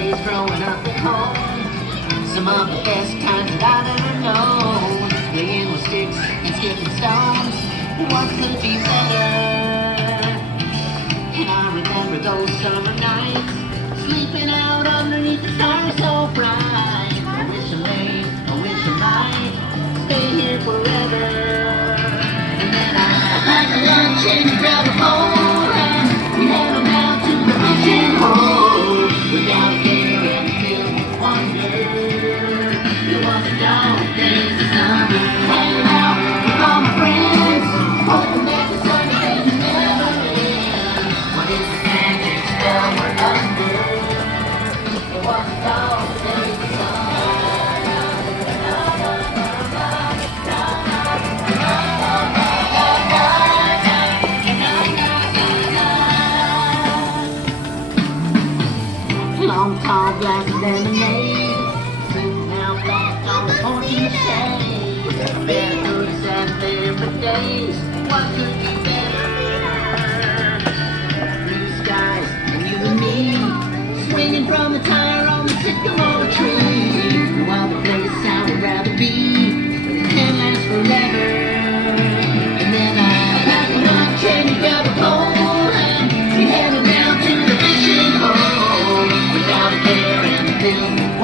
days growing up at home. Some of the best times that I've ever known. Playing with sticks and skipping stones. What could be better? And I remember those summer nights, sleeping out underneath the stars so bright. I wish I might stay here forever. And then I packed a lunch and grab a pole, and we head on down to the fishing hole. Without a care and filled with wonder, it was a dog days of summer. Hanging out with all my friends, hoping that the sunny days would never end. What is the magic spell we're under? It was a dog days of summer. Long tall glass of lemonade, sitting out back on the porch in the shade. Barefoot sat there for days. What could be better? Blue skies and you and me, swinging from a tire on the sycamore tree. No other place I would rather be. It can't last forever. And then I packed a lunch and grab a pole, and we headed down to the fishing hole. Without a care and filled with